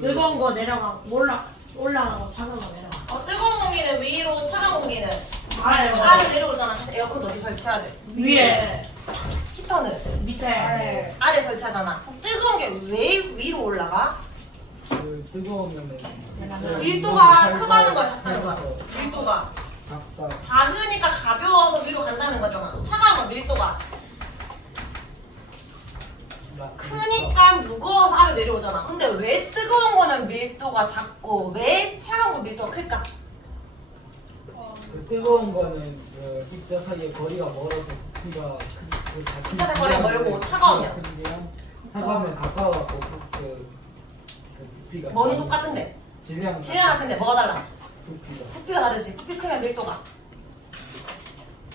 뜨거운 거 내려가고 올라가고 차가운 거 내려가. 뜨거운 공기는 위로, 차가운 공기는 아래 아래 내려오잖아. 그래서 에어컨 어디 설치해야 돼? 위에 히터는 밑에 아래 설치하잖아. 그럼 뜨거운 게 왜 위로 올라가? 그 뜨거우면은 밀도가 크다는 거야, 작다는 거야? 밀도가 작다. 작으니까 가벼워서 위로 간다는 거잖아. 차가운 건 밀도가 크니까 무거워서 아래 내려오잖아. 근데 왜 뜨거운 거는 밀도가 작고 왜 차가운 건 밀도가 클까? 그 뜨거운 거는 그 입자 사이에 거리가 멀어서 부피가 입자 사이 거리가 멀고 차가우면? 차가우면 가까워갖고 그 부피가 머리 똑같은데 질량 같은데 뭐가 달라? 부피가 다르지. 부피 크면 밀도가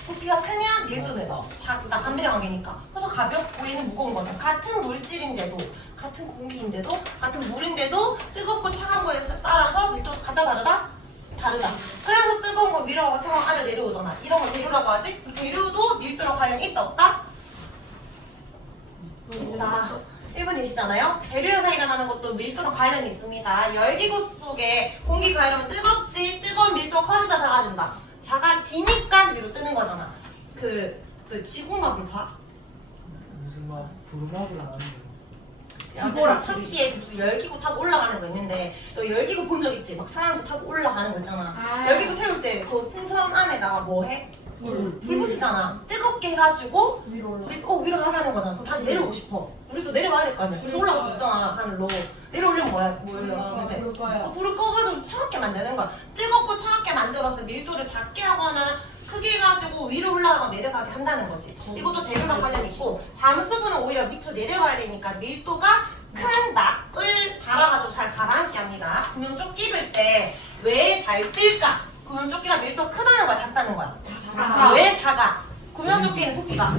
부피가 크면 밀도는 작다. 반비례 관계니까. 그래서 가볍고 얘는 무거운 거는 같은 물질인데도 같은 공기인데도 같은 물인데도 뜨겁고 차가운 거에 따라서 밀도가 같다 다르다? 다르다. 그래서 뜨거운 거 위로 하고 차가운 거 아래 내려오잖아. 이런 걸 대류라고 하지? 대류도 밀도랑 관련이 있다 없다? 있다. 1번이시잖아요. 대류 현상이 일어나는 것도 밀도랑 관련이 있습니다. 열기구 속에 공기가 이러면 뜨겁지, 뜨거운 밀도가 커지다 작아진다. 작아지니까 위로 뜨는 거잖아. 그 지구막을 봐. 무슨 막 부루마블 하는데 이거랑 터키에 무슨 열기구 타고 올라가는 거 있는데 너 열기구 본 적 있지? 막 사람들 타고 올라가는 거 있잖아. 아. 열기구 태울 때 그 풍선 안에다가 뭐 해? 불 붙이잖아. 뜨겁게 해가지고 위로 올라. 위로 가게 하는 거잖아. 그럼 다시 내려오고 싶어. 우리도 내려가야 될 거 아니야. 그래서 올라갈 수 없잖아, 하늘로. 내려오려면 뭐예요? 하는데 불 꺼요. 불을 꺼가지고 차갑게 만드는 거야. 뜨겁고 차갑게 만들어서 밀도를 작게 하거나 크게 해가지고 위로 올라가고 내려가게 한다는 거지. 이것도 대류랑 관련이 있고 잠수부는 오히려 밑으로 내려가야 되니까 밀도가 큰 납을 달아가지고 잘 가라앉게 합니다. 구명조끼 입을 때 왜 잘 뜰까? 구명조끼가 밀도 크다는 거야, 작다는 거야? 작아. 왜 작아? 구명조끼는 부피가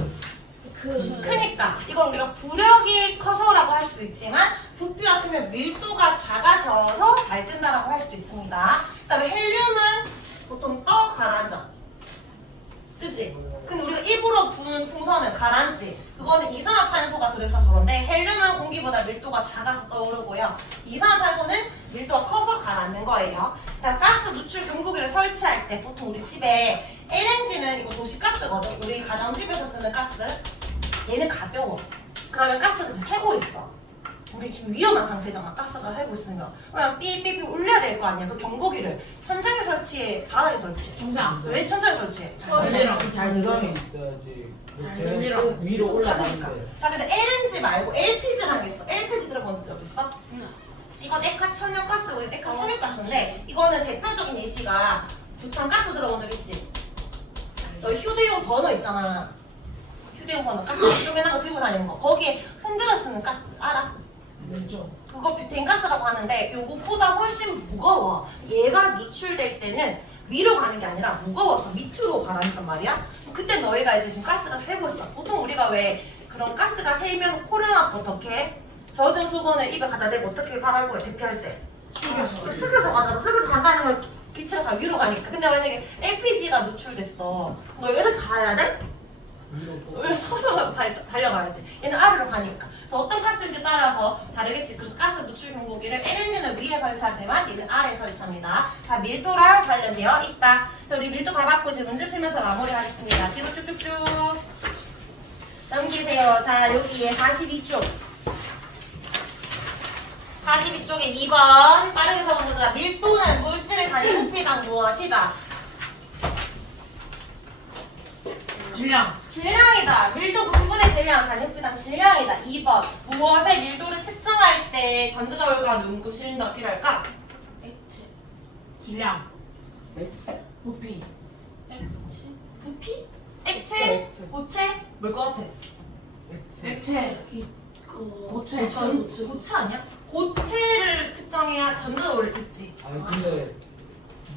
크니까. 이걸 우리가 부력이 커서라고 할 수도 있지만 부피가 크면 밀도가 작아져서 잘 뜬다라고 할 수도 있습니다. 그다음에 헬륨은 보통 떠 가라앉아. 뜨지? 근데 우리가 입으로 부는 풍선은 가라앉지. 그거는 이산화탄소가 들어있어서 그런데 헬륨은 공기보다 밀도가 작아서 떠오르고요. 이산화탄소는 밀도가 커서 가라앉는 거예요. 그다음 가스 누출 경보기를 설치할 때 보통 우리 집에 LNG는 이거 도시가스거든. 우리 가정집에서 쓰는 가스. 얘는 가벼워. 그러면 가스가 지금 새고 있어. 우리 지금 위험한 상태잖아. 가스가 새고 있으면. 그냥 삐삐삐 울려야 될 거 아니야. 그 경보기를 천장에 설치해, 바닥에 설치해. 정장. 왜 천장에 설치해? 소리랑 잘 중간에 들어요. 있어야지. 잘 쟤는 들리라고. 또 위로 작으니까. 올라가는데 자, 근데 LNG 말고 LPG라는 게 있어. LPG 들어본 적 있어? 이건 에카 천연가스고 에카 섬유가스인데 이거는 대표적인 예시가 부탄가스 들어본 적 있지? 너 휴대용 버너 있잖아. 휴대용 버너 가스 조그만한 거 들고 다니는 거. 거기에 흔들어 쓰는 가스 알아? 왼쪽. 그거 뷰텐가스라고 하는데 요것보다 훨씬 무거워. 얘가 누출될 때는 위로 가는 게 아니라 무거워서 밑으로 가라니까 말이야. 그때 너희가 이제 지금 가스가 새고 있어. 보통 우리가 왜 그런 가스가 새면 코를 막고 어떻게 젖은 수건을 입에 갖다 대고 어떻게 바라고 해 대피할 때 숙여서 가잖아. 숙여서 간다는 건 기체가 다 위로 가니까. 근데 만약에 LPG가 누출됐어. 너 이렇게 가야 돼? 왜 서서 달려가야지. 얘는 아래로 가니까. 그래서 어떤 가스인지 따라서 다르겠지. 그래서 가스 누출 경보기를 LNG는 위에 설치하지만 얘는 아래에 설치합니다. 다 밀도랑 관련되어 있다. 자, 우리 밀도 다 받고 이제 문제 풀면서 마무리하겠습니다. 뒤로 쭉쭉쭉 넘기세요. 자, 여기에 42쪽. 42쪽에 2번 빠르게 적어보자. 밀도는 물질의 단위 부피당 무엇이다? 질량. 질량이다. 밀도 분분의 질량, 단위부피당 질량이다. 2번. 무엇의 밀도를 측정할 때 전자저울과 눈금 실린더가 필요할까? 질량. 부피. 부피? 액체? 액체. 고체? 뭘 것 같아? 액체. 고체. 고체 아니야? 고체를 측정해야 전자저울을 있지. 아니 근데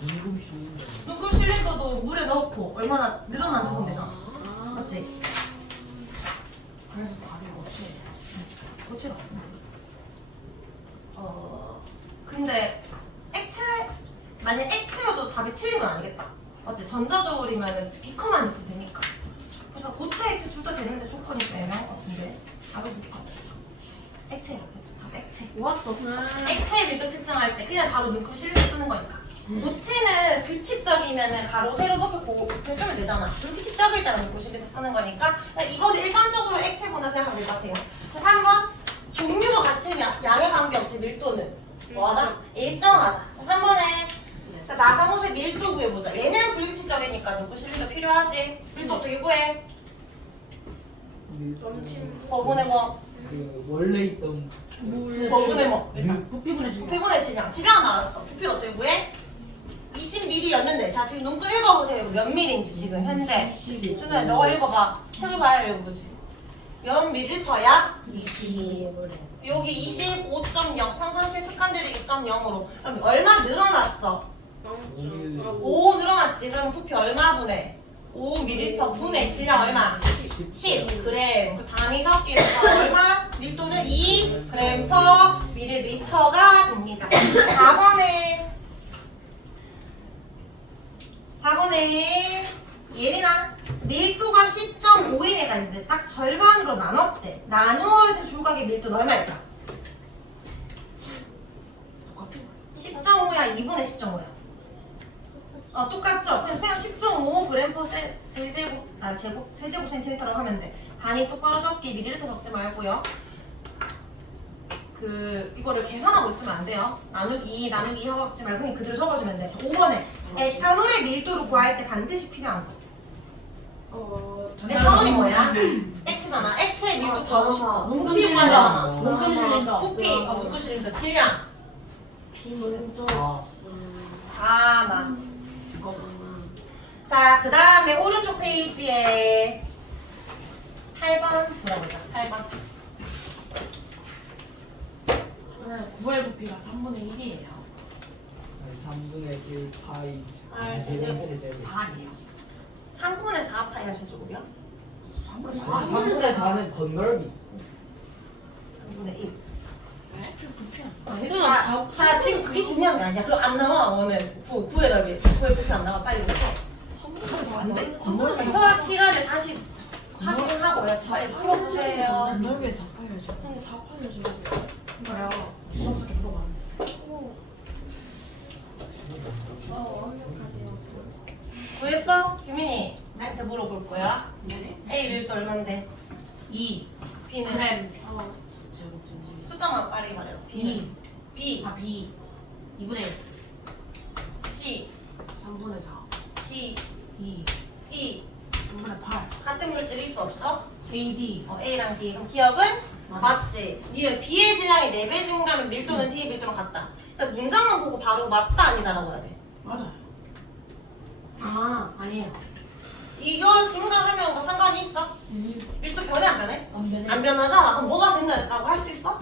눈금 실린다. 눈금 실린더도 물에 넣고 얼마나 늘어난지 보면 되잖아. 맞지? 그래서 답이 고체. 고체가 근데 액체 만약 액체여도 답이 틀린 건 아니겠다. 맞지? 전자저울이면 비커만 있으면 되니까. 그래서 고체 액체 둘 다 되는데 조건이 좀 애매한 것 같은데 답을 못 가고 액체야. 액체. 왔어. 액체 밀도 측정할 때 그냥 바로 넣고 실리도 쓰는 거니까. 고치는 규칙적이면은 가로 세로 높여 곱해주면 되잖아. 불규칙적일 때는 넣고 실리도 쓰는 거니까 이거는 일반적으로 액체구나 생각하면 될 것 같아요. 자, 3번 종류가 같으면 양에 관계없이 밀도는 뭐하다? 일정하다. 자, 3번에 자, 나사못의 밀도 구해보자. 얘는 불규칙적이니까 넣고 실리도 필요하지. 밀도 어떻게 구해? 버분의 뭐? 그 원래 있던 버분의 뭐? 부피분의 질량. 부피분의 질량. 질량 나왔어. 부피를 어떻게 구해? 20ml였는데 자 지금 눈금 읽어보세요. 몇 ml인지 지금 현재. 준호야 너가 읽어봐. 책을 봐야 읽어보지. 몇 밀리터야? 20분의. 여기 25.0 평상시 습관들이 2.0으로 그럼 얼마 늘어났어? 5 늘어났지. 그럼 부피 얼마 분해? 5ml 분해 질량 얼마? 10 그램. 그 단위 섞이면서 얼마? 밀도는 2 그램 퍼 밀리리터가 됩니다. 4번에 예린아 밀도가 10.5인 애가 있는데 딱 절반으로 나눴대. 나누어진 조각의 밀도는 얼마일까? 10.5야 2분의 10.5야. 똑같죠? 그냥 10.5g per 세제곱 센티미터라고 하면 돼. 단위 똑바로 적기 밀리리터 적지 말고요. 이거를 계산하고 있으면 안 돼요. 나누기 하고 적지 말고 그냥 그대로 적어주면 돼. 자, 5번에 에탄올의 밀도를 구할 때 반드시 필요한 거. 에탄올이 뭐야? 액체잖아. 액체의 밀도 구하고 싶어. 부피 구하잖아. 눈금 실린더. 부피, 눈금 실린더. 질량. 비밀도. 다나. 자, 그 다음에 오른쪽 페이지에 8번 보여보자. 8번. 구의 부피가 3분의 1이에요. 3분의 1 파이 알 세제곱. 4이에요. 3분의 4 파이 할 세제곱이야? 3분의 4. 3분의 4는 건널비 3분의 1. 부피야. 자, 지금 그게 중요한 게 아니야. 그럼 안 나와, 오늘. 9의 넓이. 9의 부피 안 나와. 빨리 그래. 안 돼. 건널비. 수학 시간에 다시 확인하고요. 잘 풀어보세요. 건널비에 4파야죠. 근데 4파야죠. 그래요. 수학밖에 물어봤는데. 구했어? 유민이 나한테 물어볼 거야. 네. A 밀도 얼만데? 2. B는? 그램. 제곱진지. 숫자만 빠르게 말해요. B는? B, B. 2분의 1. C, 3분의 4. D, 2. E. 3분의 8. 같은 물질이 있어 없어? AD. A랑 D. 그럼 기억은? 맞지. 니은 B의 질량이 4배 증가하면 밀도는 D의 밀도랑 같다. 그러니까 문장만 보고 바로 맞다 아니다라고 해야 돼. 맞아요. 아니에요. 이거 증가하면 뭐 상관이 있어? 밀도 변해 안 변해? 안 변해. 안 변하잖아. 그럼 뭐가 된다라고 할 수 있어?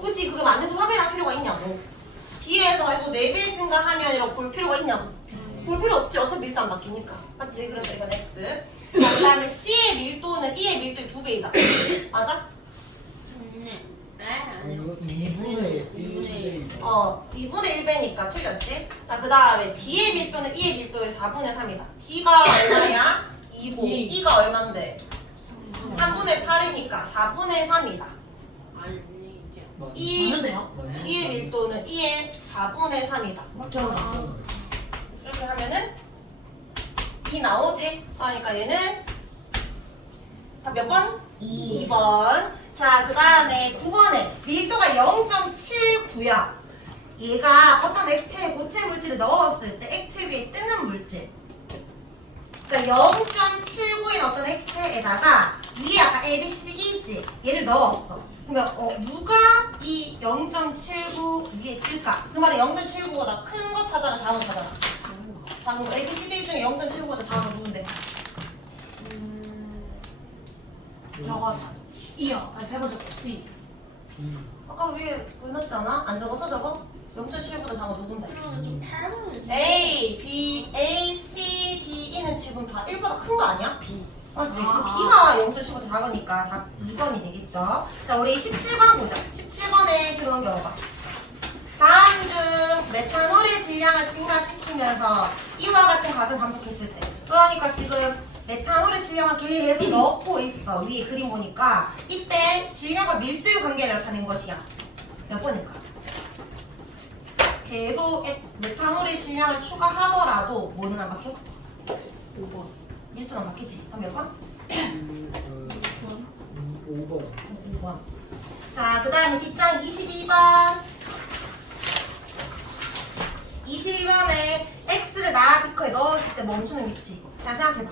굳이 그럼 안 돼서 확인할 필요가 있냐고. B에서 이거 4배 증가하면 이라고 볼 필요가 있냐고. 볼 필요 없지. 어차피 밀도 안 바뀌니까. 맞지? 그래서 이건 X. 그 다음에 C의 밀도는 E의 밀도의 2배이다. 맞아? 이거 2분의 1 2분의 1배니까 틀렸지? 자, 그 다음에 D의 밀도는 E의 밀도의 4분의 3이다. D가 얼마야? 2고, E가 얼만데? 3분의 8이니까 4분의 3이다. 맞는데요? D의 밀도는 E의 4분의 3이다. 맞죠? 이렇게 하면은 2 나오지? 그러니까 얘는 다 몇 번? 2번. 자, 그 다음에 9번에 밀도가 0.79야. 얘가 어떤 액체에 고체 물질을 넣었을 때 액체 위에 뜨는 물질. 그러니까 0.79인 어떤 액체에다가 위에 아까 A, B, C, D 있지? 얘를 넣었어. 그러면 누가 이 0.79 위에 뜰까? 그 말은 0.79보다 큰 거 찾아라, 작은 거 찾아라. 방금 A, B, C, D 중에 0.79보다 작은 거 누군데? 저거 2요. 세 번째 거 C. 아까 위에 넣었지 않아? 안 적었어 저거? 0.75보다 작은 거 누군데? 8번은 A, B, A, C, D, E는 지금 다 1보다 큰 거 아니야? 맞지? 아. B가 0.75보다 작으니까 다 2번이 되겠죠? 자, 우리 17번 보자. 17번에 들어온 경우가 다음 중 메탄올의 질량을 증가시키면서 이와 같은 과정을 반복했을 때 그러니까 지금 메탄올의 질량을 계속 넣고 있어. 위에 그림 보니까 이때 질량과 밀도의 관계를 나타낸 것이야. 몇 번일까? 계속 메탄올의 질량을 추가하더라도 뭐는 안 바뀌어? 5번. 밀도는 안 바뀌지. 그럼 몇 번? 5번. 5번. 자, 그 다음에 뒷장 22번. 22번에 X를 나 비커에 넣었을 때 멈추는 위치. 잘 생각해봐.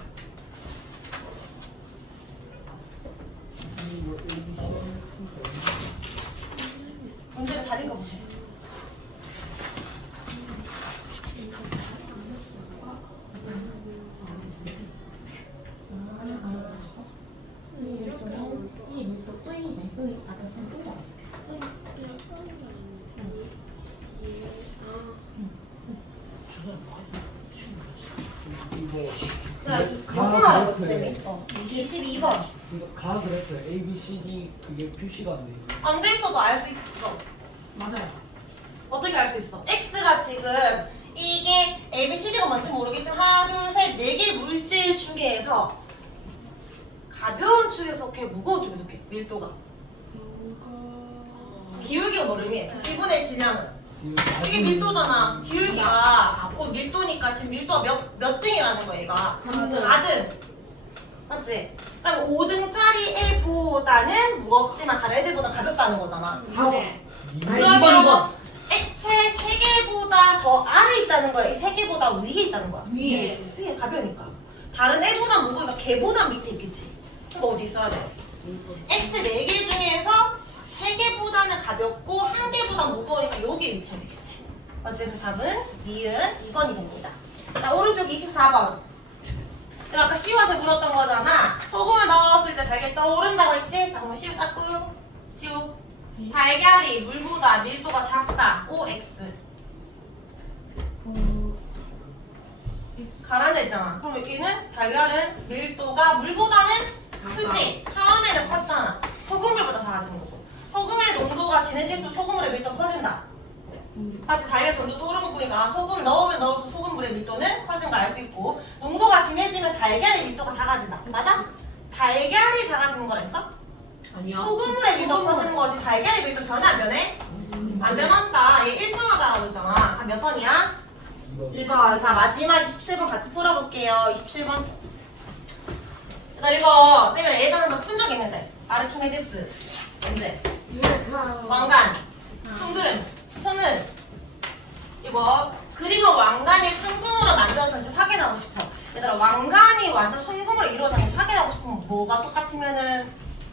문제를 잘 읽어보세요. 이 물도 뿌이네, 뿌이. 아까 쌤 뿌이라고 적혔어. 몇 번 알아봤어, 쌤이? 22번. 이거 가 그래프 A, B, C, D 그게 표시가 안 돼. 안 돼 있어도 알 수 있어. 맞아요. 어떻게 알 수 있어? X가 지금 이게 A, B, C, D가 뭔지 모르겠지만 하나, 둘, 셋, 네 개 물질 중에서 가벼운 축에 속해, 무거운 축에 속해, 밀도가. 기울기가 뭘 의미해? 그 기분의 질량은. 이게 밀도잖아. 기울기가 밀도니까 지금 밀도가 몇 등이라는 거야, 얘가. 3등. 4등. 맞지? 그럼 5등짜리 애보다는 무겁지만 다른 애들보다 가볍다는 거잖아. 4번. 그러면 액체 3개보다 더 아래에 있다는 거야? 이 3개보다 위에 있다는 거야? 위에. 위에 가벼우니까. 다른 애보다 무거우니까 걔보다 밑에 있겠지. 그럼 어디 있어야 돼? 액체 4개 중에서 3개보다는 가볍고 1개보다 무거우니까 여기 위치해 되겠지. 맞지? 그 답은 니은 2번이 됩니다. 자, 오른쪽 24번. 내가 아까 시우한테 물었던 거잖아. 소금을 넣었을 때 달걀 떠오른다고 했지? 자, 그러면 시우 자꾸 지우. 달걀이 물보다 밀도가 작다. OX. 가라앉아 있잖아. 그럼 여기는 달걀은 밀도가 물보다는 크지? 처음에는 컸잖아. 소금물보다 작아지는 거고. 소금의 농도가 진해질수록 소금물의 밀도가 커진다. 같이 달걀 전도 떠오르는 거 보니까 소금을 넣으면 넣을수록 소금물의 밀도는 커진 걸 알 수 있고, 농도가 진해지면 달걀의 밀도가 작아진다. 맞아? 달걀이 작아지는 거랬어? 아니야. 소금물의 밀도 커지는 거지. 달걀의 밀도 변해 안 변해? 안 변한다. 얘 일정하다라고 했잖아. 몇 번이야? 1번. 자, 마지막 27번 같이 풀어볼게요. 27번. 일단 이거 쌤이랑 예전에 한번 푼 적 있는데. 아르키메데스. 언제? 왕관, 순금, 수는. 이거 그림은 왕관이 순금으로 만들어졌는지 확인하고 싶어. 얘들아, 왕관이 완전 순금으로 이루어졌는지 확인하고 싶으면 뭐가 똑같으면은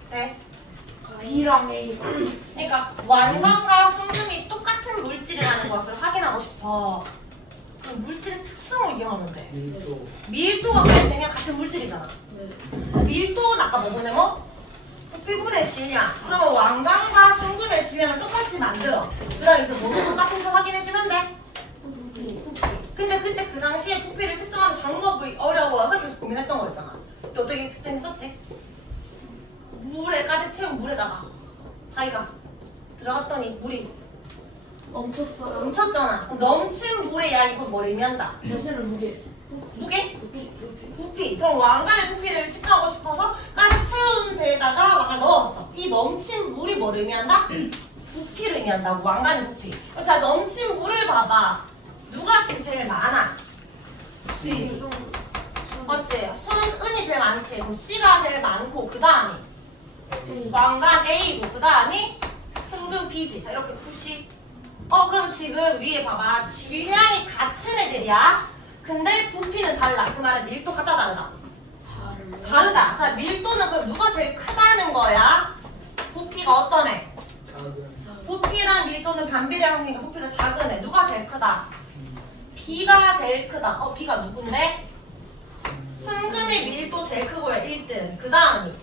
돼? B랑 A. 그러니까 왕관과 순금이 똑같은 물질이라는 것을 확인하고 싶어. 그럼 물질의 특성을 이용하면 돼. 밀도. 밀도가 같으면 같은 물질이잖아. 네. 밀도는 아까 뭐보네 뭐? 부피분의 질량. 그러면 왕관과 순금의 질량을 똑같이 만들어. 그 다음에서 뭐가 똑같은지 확인해주면 돼. 근데 그때 그 당시에 부피를 측정하는 방법이 어려워서 계속 고민했던 거였잖아. 근데 어떻게 측정했었지? 물에 가득 채운 물에다가 자기가 들어갔더니 물이 멈췄어요. 넘쳤잖아. 그럼 넘친 물의 양이 그건 뭘 의미한다? 자신을 무게. 무게? 부피. 부피. 그럼 왕관의 부피를 측정하고 싶어서 가득 채운 데에다가 왕관을 넣었어. 이 넘친 물이 뭘 의미한다? 부피를 의미한다고. 왕관의 부피. 자, 넘친 물을 봐봐. 누가 지금 제일 많아? C. 맞지? 순은이 제일 많지. 그럼 C가 제일 많고 그 다음이 A. 왕관 A고 그 다음이 순금 B지. 자, 이렇게 표시. 그럼 지금 위에 봐봐. 질량이 같은 애들이야. 근데 부피는 달라. 그 말은 밀도 같다 다르다? 다르다. 자, 밀도는 그럼 누가 제일 크다는 거야? 부피가 어떤 애? 작은. 부피랑 밀도는 반비례형이니까 부피가 작은 애. 누가 제일 크다? B가 제일 크다. B가 누군데? 순금의 밀도 제일 크고요. 1등. 그 다음이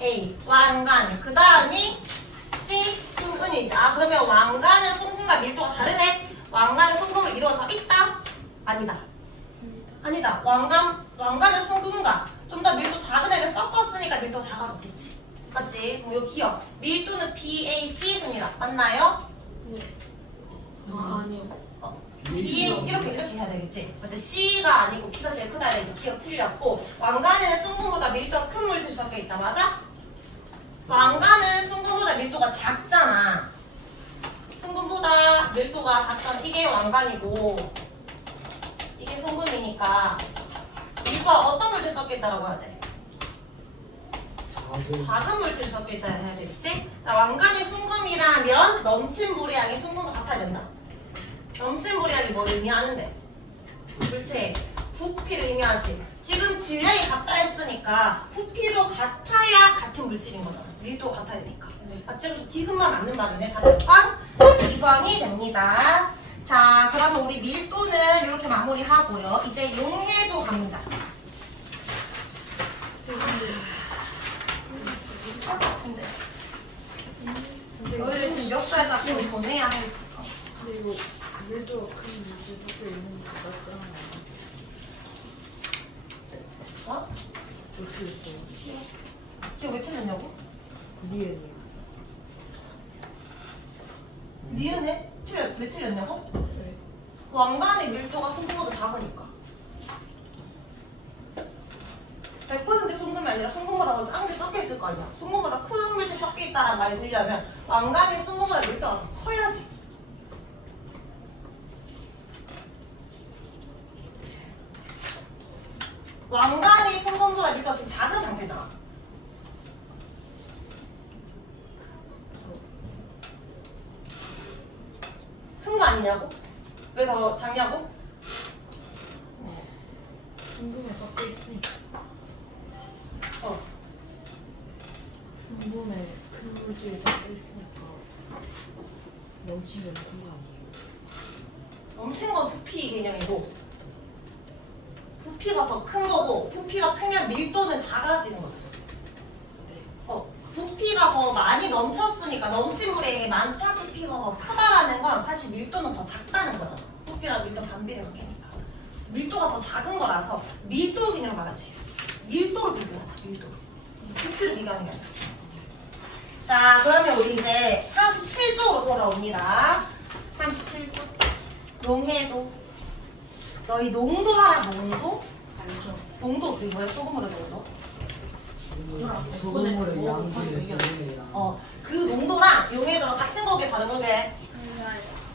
A. 왕관. 그 다음이 C. 순금이지. 아, 그러면 왕관은 순금과 밀도가 다르네? 왕관은 순금을 이루어져 있다? 아니다. 아니다. 왕관은 순금과 좀 더 밀도 작은 애를 섞었으니까 밀도가 작아졌겠지. 맞지? 그럼 여기 기억. 밀도는 BAC 순이다. 맞나요? 네. 아니요. BAC 이렇게 해야 되겠지. 맞지? C가 아니고 B가 제일 크다. 이거 기억 틀렸고, 왕관에는 순금보다 밀도가 큰 물질이 섞여 있다. 맞아? 왕관은 순금보다 밀도가 작잖아. 송금보다 밀도가 작잖아. 이게 왕관이고 이게 송금이니까 밀도가 어떤 물질 섞여 있다라고 해야 돼? 작은 물질 섞여 있다 해야 되겠지? 자, 왕관이 순금이라면 넘친 물량이 순금과 같아야 된다. 넘친 물량이 뭘 의미하는데? 물체 부피를 의미하지. 지금 질량이 같다 했으니까 부피도 같아야 같은 물질인 거잖아. 밀도가 같아야 되니까. 맞지? 그래서 디귿만 맞는 말이네. 답변 2번이 됩니다. 자, 그러면 우리 밀도는 이렇게 마무리하고요. 이제 용해도 갑니다. 같은데. 너희들 지금 몇 살 잡고 보내야 할지. 근데 이거 밀도가 큰 물질 섞여 있는 거 맞지 않아요? 어? 어떻게 했어요? 이게 왜 틀렸냐고? 리엔이요. 니은에? 왜 틀렸냐고? 네. 왕관의 밀도가 순금보다 작으니까. 100% 순금이 아니라 순금보다 더 작은 게 섞여 있을 거 아니야. 순금보다 큰 물질 섞여 있다는 말이 들려면 왕관이 순금보다 밀도가 더 커야지. 왕관이 순금보다 밀도가 지금 작은 상태잖아. 큰 거 아니냐고? 왜 더 작냐고? 순금에 섞여 있으니까. 어. 순금에 큰 물질이 섞여 있으니까 넘치면 큰 거 아니에요? 넘친 건 부피 개념이고 부피가 더 큰 거고 부피가 크면 밀도는 작아지는 거죠. 네. 부피가 더 많이 넘쳤으니까 넘친 물량이 많다 부피가 더 크다라는 건 사실 밀도는 더 작다는 거잖아. 부피랑 밀도 반비례 관계니까 밀도가 더 작은 거라서 밀도 개념을 말하지. 밀도로 비교하지. 밀도로. 부피를 비교하는 게 아니라. 자, 그러면 우리 이제 37쪽으로 돌아옵니다. 37쪽. 용해도. 너희 농도 알아? 농도? 알죠. 농도 그게 뭐야? 소금물의 농도? 소금물의 양분의 소금의 양. 그 농도랑 용해도랑 같은 거게 다른 거게?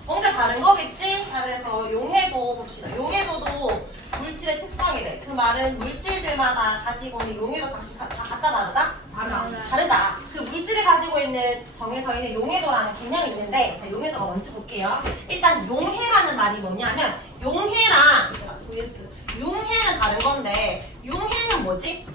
뭔가 다른 거겠지? 자, 그래서 용해도 봅시다. 용해도도 물질의 특성이래. 그 말은 물질들마다 가지고 있는 용해도 값이 다 같다 다르다? 다르다. 그 물질이 가지고 있는 정해져 있는 용해도라는 개념이 있는데, 자, 용해도가 뭔지 볼게요. 일단 용해라는 말이 뭐냐면 용해랑 vs 용해는 다른 건데 용해는 뭐지?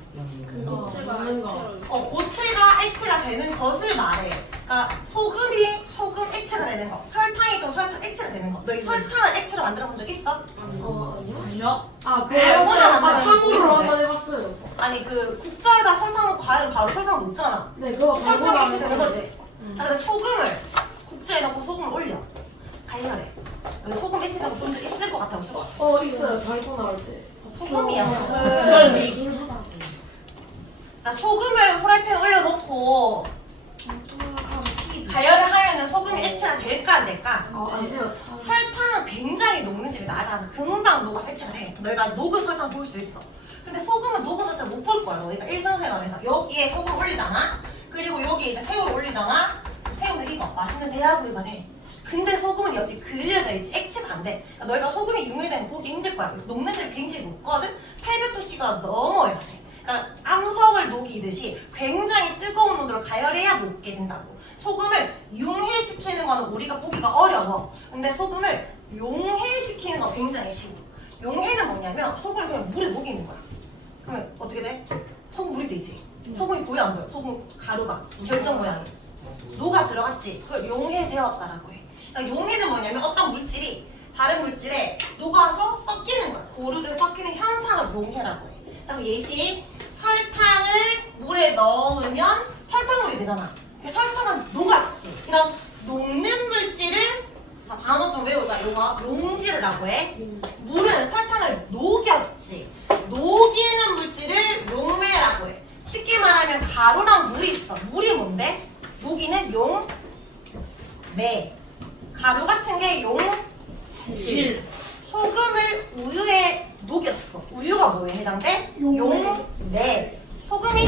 고체가 액체로. 고체가 액체가 되는 것을 말해. 그러니까 소금이 소금 액체가 되는 거, 설탕이 또 설탕 액체가 되는 거. 너희 설탕을 액체로 만들어 본 적 있어? 아니요? 아, 알고나 그거 만들면 바탕으로 모르는데. 한번 해봤어요. 아니 그 국자에다 설탕 넣고 가면 바로 설탕 녹잖아. 네, 그거 설탕 액체 되는 거지. 음. 아, 근데 소금을 국자에 넣고 소금을 올려. 가열해. 여기 소금 액체 되고 본 적 있을 것 같아, 없을 것 같아? 있어요. 달고 나올 때. 소금이야, 그걸 소금. 미긴 하다고. 나 소금을 후라이팬에 올려놓고 가열을 하면은 소금이 액체가 될까 안 될까? 안 돼요. 설탕은 굉장히 녹는 집이 낮아서 금방 녹아서 액체가 돼. 너희가 녹은 설탕 볼 수 있어. 근데 소금은 녹은 설탕 못 볼 거야. 너희가 일상생활에서 여기에 소금 올리잖아. 그리고 여기에 이제 새우를 올리잖아. 새우는 이거 맛있는 대하구이가 돼. 근데 소금은 여기 그려져 있지 액체가 안 돼. 그러니까 너희가 소금이 융해되면 보기 힘들 거야. 녹는 집이 굉장히 높거든. 800도씨가 넘어야 돼. 그러니까 암석을 녹이듯이 굉장히 뜨거운 온도로 가열해야 녹게 된다고. 소금을 융해시키는 거는 우리가 보기가 어려워. 근데 소금을 용해시키는 건 굉장히 쉬워. 용해는 뭐냐면 소금을 그냥 물에 녹이는 거야. 그러면 어떻게 돼? 소금 물이 되지. 소금이 보여 안 보여? 소금 가루가 결정 모양이 녹아 들어갔지. 그걸 용해되었다라고 해. 그러니까 용해는 뭐냐면 어떤 물질이 다른 물질에 녹아서 섞이는 거야. 고르게 섞이는 현상을 용해라고 해. 자, 그럼 예시 설탕을 물에 넣으면 설탕물이 되잖아. 설탕은 녹았지. 이런 녹는 물질을 자 단어 좀 외우자. 이거 용질이라고 해. 물은 설탕을 녹였지. 녹이는 물질을 용매라고 해. 쉽게 말하면 가루랑 물이 있어. 물이 뭔데? 녹이는 용매. 가루 같은 게 용질. 소금을 우유에 녹였어. 우유가 뭐에 해당돼? 용매. 소금이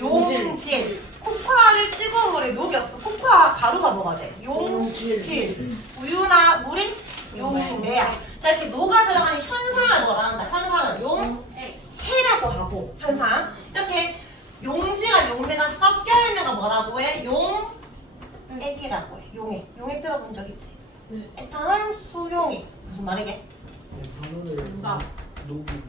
용질. 코코아를 뜨거운 물에 녹였어. 코코아 가루가 뭐가 돼? 용질. 용해야. 자, 이렇게 녹아 들어가는 현상을 뭐라 한다? 현상을 용해라고 하고, 현상. 이렇게 용지와 용매가 섞여 있는 걸 뭐라고 해? 용액이라고 해. 용액. 용액 들어본 적 있지? 네. 에탄올 수용액. 무슨 말이게? 정답. 녹이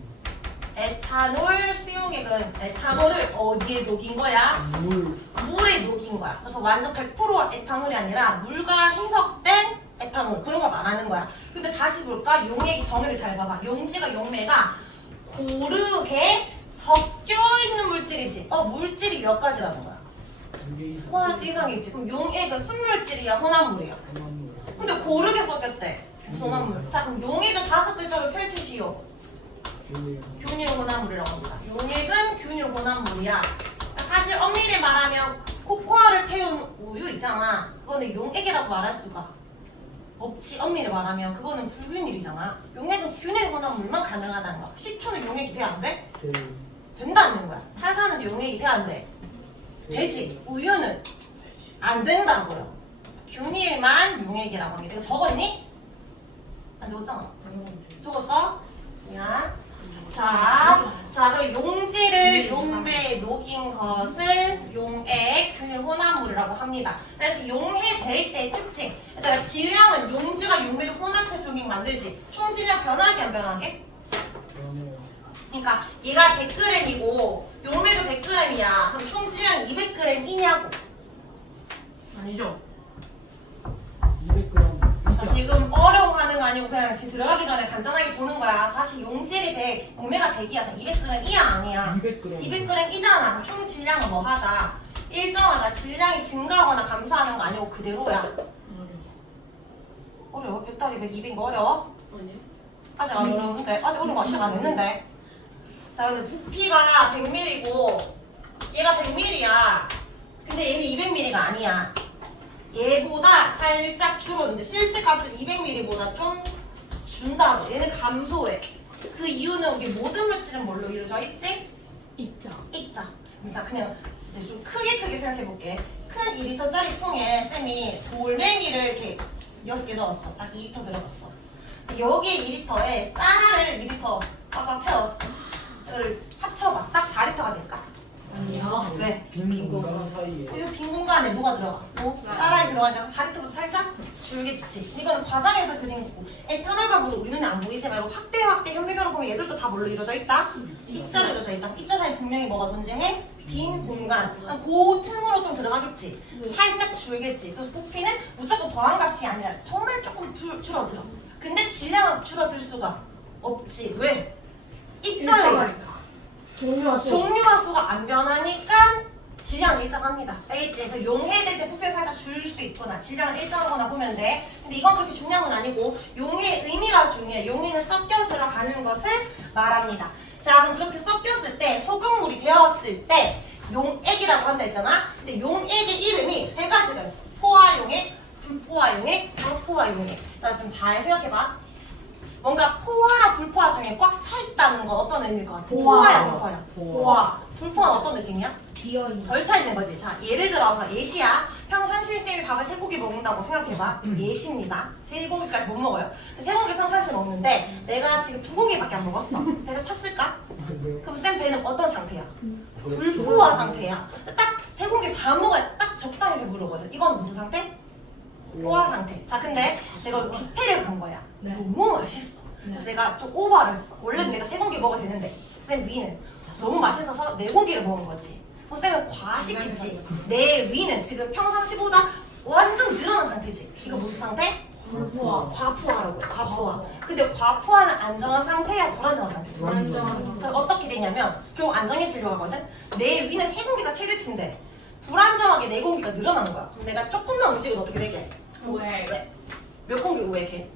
에탄올 수용액은 에탄올을 어디에 녹인 거야? 물. 물에 녹인 거야. 그래서 완전 100% 에탄올이 아니라 물과 희석된 에탄올 그런 걸 말하는 거야. 근데 다시 볼까? 용액이 정의를 잘 봐봐. 용지가 용매가 고르게 섞여 있는 물질이지. 물질이 몇 가지라는 거야? 2개 이상. 5가지 이상이지. 그럼 용액은 순물질이야, 혼합물이야. 혼합물. 근데 고르게 섞였대. 무슨 혼합물? 자, 그럼 용액은 5글자로 펼치시오. 균일 혼합물이라고 합니다. 용액은 균일 혼합물이야. 사실 엄밀히 말하면 코코아를 태운 우유 있잖아. 그거는 용액이라고 말할 수가 없지. 엄밀히 말하면 그거는 불균일이잖아. 용액은 균일 혼합물만 가능하다는 거야. 식초는 용액이 돼야 안 돼? 된다는 거야. 탄산은 용액이 돼야 안 돼? 되지. 우유는 안 된다고요. 균일만 용액이라고 합니다. 이거 적었니? 안 적었잖아. 적었어? 미안. 자, 그럼 용지를 용배에 녹인 것을 용액, 균일 혼합물이라고 합니다. 자, 이렇게 용해될 때 특징. 그러니까 질량은 용지와 용배를 혼합해서 용액 만들지. 총 질량 변하게 안 변하게? 그러니까 얘가 100g이고 용매도 100g이야. 그럼 총 질량 200g이냐고. 아니죠. 200g. 자, 지금 어려워하는 거 아니고 그냥 지금 들어가기 전에 간단하게 보는 거야. 다시 용질이 100, 용매가 100이야. 그럼 200g이야 아니야? 200g. 200g이잖아. 총 질량은 뭐 하다? 일정하다. 질량이 증가하거나 감소하는 거 아니고 그대로야. 어려워? 100 더하기 100, 200 어려워? 아니요. 아직 안 어려운데? 아직 어려운 거 시작 안 했는데? 자, 근데 부피가 100ml고 얘가 100ml야. 근데 얘는 200ml가 아니야. 얘보다 살짝 줄었는데 실제 값은 200ml보다 좀 준다고. 얘는 감소해. 그 이유는 우리 모든 물질은 뭘로 이루어져 있지? 입장. 입자. 자, 그냥 이제 좀 크게 생각해 볼게. 큰 2리터짜리 통에 쌤이 돌멩이를 이렇게 6개 넣었어. 딱 2리터 들어갔어. 여기에 2리터에 쌀알을 2리터 꽉꽉 채웠어. 이걸 합쳐봐. 딱 4리터가 될까? 아니요. 왜? 빈 공간 사이에. 이 빈 공간에 뭐가 들어가? 쌀알이 들어가니까 4리터부터 살짝 줄겠지. 이거는 과장해서 그린 거고. 에탄올값으로 우리 눈에 안 보이지만 이거 확대 현미경으로 보면 얘들도 다 뭘로 이루어져 있다? 입자로 이루어져 있다. 입자 사이에 분명히 뭐가 존재해? 빈 공간. 그 틈으로 좀 들어가겠지. 살짝 줄겠지. 그래서 부피는 무조건 더한 값이 아니라 정말 조금 줄어들어. 근데 질량은 줄어들 수가 없지. 왜? 입자에 종류와 수가 안 변하니까 질량은 일정합니다. 알겠지? 그 용해될 때 부피가 살짝 줄 수 있거나 질량을 일정하거나 보면 돼. 근데 이건 그렇게 중요한 건 아니고 용해의 의미가 중요해. 용해는 섞여 들어가는 것을 말합니다. 자, 그럼 그렇게 섞였을 때 소금물이 되었을 때 용액이라고 한다 했잖아. 근데 용액의 이름이 3가지가 있어. 포화용액, 불포화용액, 장포화용액. 나 좀 잘 생각해봐. 뭔가 포화랑 불포화 중에 꽉 차 있다는 건 어떤 의미일 것 같아? 포화야, 불포화야? 포화. 불포화는 어떤 느낌이야? 비어있는. 덜 차 있는 거지. 자, 예를 들어서 예시야. 평상시에 쌤이 밥을 3공기 먹는다고 생각해봐. 예시입니다. 3공기까지 못 먹어요. 3공기 평상시에 먹는데 내가 지금 2공기밖에 안 먹었어. 배가 찼을까? 그럼 쌤 배는 어떤 상태야? 불포화 상태야. 딱 3공기 다 먹어야 딱 적당히 배부르거든. 이건 무슨 상태? 포화 상태. 자, 근데 내가 뷔페를 간 거야. 네. 너무 맛있어. 그래서 내가 좀 오버를 했어. 원래는 내가 3공기 먹어도 되는데 쌤 위는 너무 맛있어서 4공기를 먹은 거지. 그럼 쌤은 과식했지. 내 위는 지금 평상시보다 완전 늘어난 상태지. 이거 무슨 상태? 불포화. 과포화라고 해. 과포화. 근데 과포화는 안정한 상태야, 불안정한 상태야? 불안정한. 그럼 어떻게 되냐면 결국 안정해지려고 하거든. 내 위는 3공기가 최대치인데 불안정하게 4공기가 늘어나는 거야. 그럼 내가 조금만 움직여도 어떻게 되게? 왜? 네. 몇 공기 우액해?